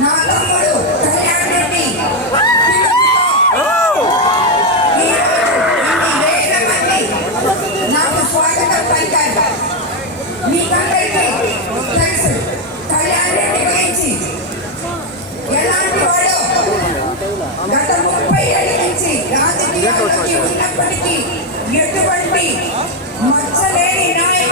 నా తమ్ముడు నాకు స్వాగతం పలికారు మీకందరికీ తెలుసు ఎలాంటి వాడో గత ముప్పై ఏళ్ళ నుంచి ఎటువంటి మచ్చలేని నాయకుడు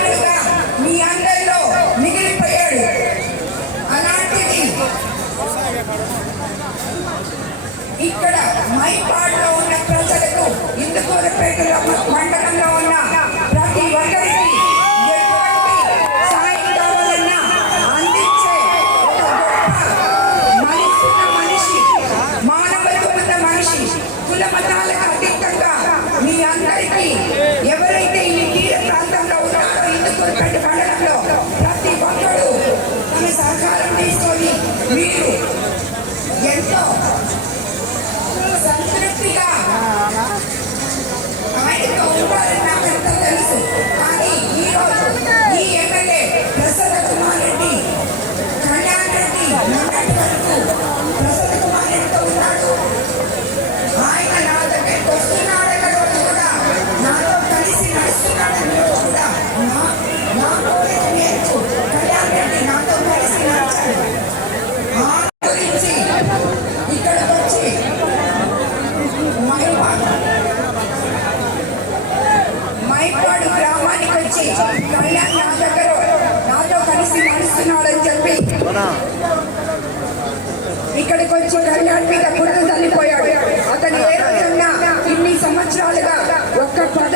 ఇక్కడ మై పాటలో ఉన్న ప్రజలకు ఇందుకోరపేటలో మండలంలో ఇక్కడికి వచ్చి కళ్యాణ్ మీద గుర్తు చనిపోయాడు అతను ఏ రోజన్నా ఇన్ని సంవత్సరాలుగా ఒక్క పద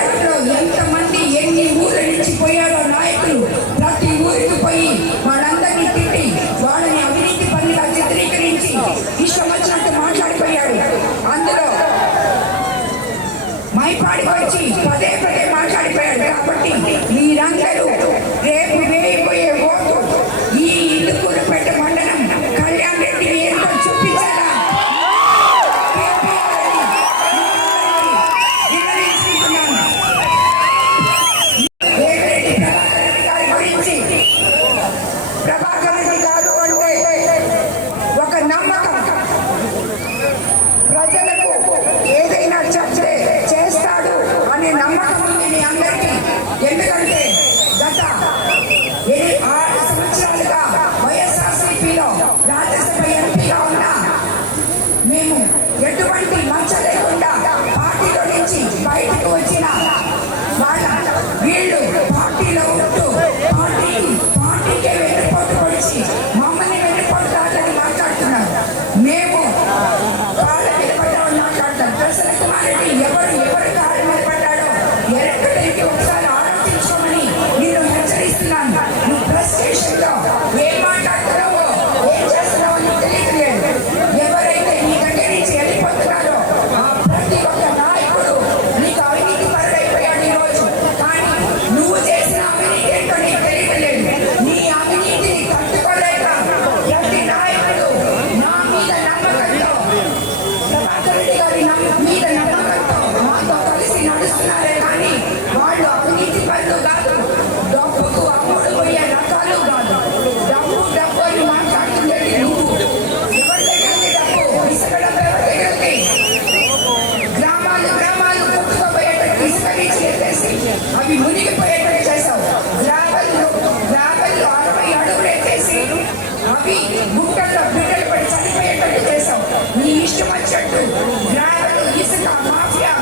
ఇష్టం వచ్చినట్టు మాట్లాడిపోయాడు అందులో మైపాడికి వచ్చి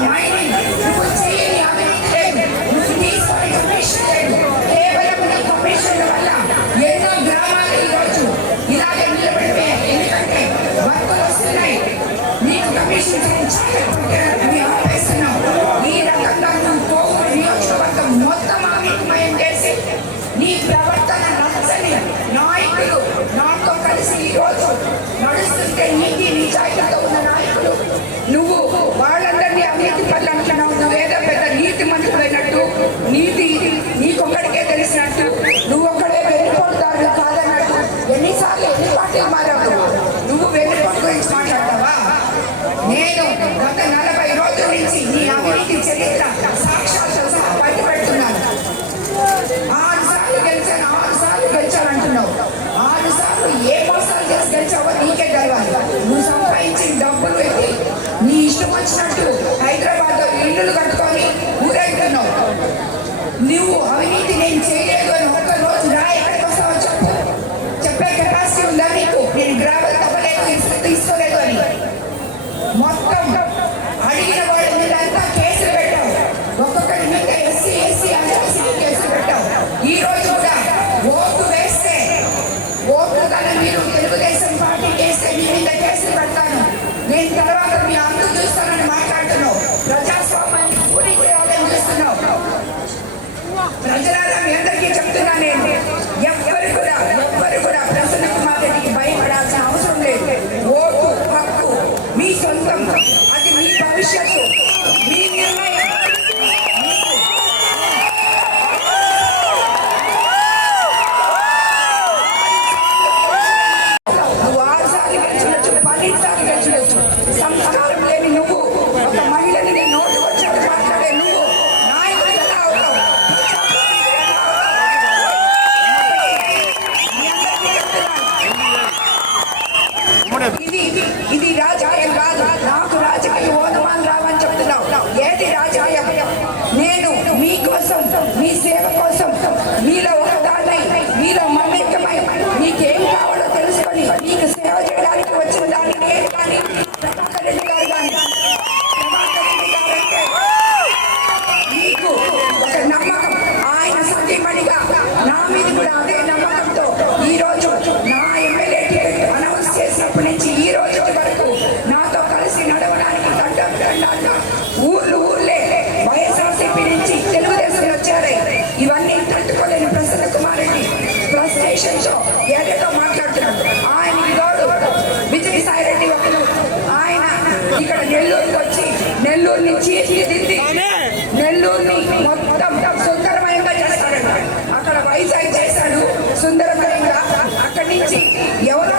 mainan. రామారెడ్డి ఒకరు ఆయన ఇక్కడ నెల్లూరుకి వచ్చి నెల్లూరు నుంచి దిద్ది నెల్లూరుని మొత్తం సుందరమయంగా చేస్తాడు అక్కడ వైజాగ్ చేశాడు సుందరమయంగా. అక్కడి నుంచి ఎవరో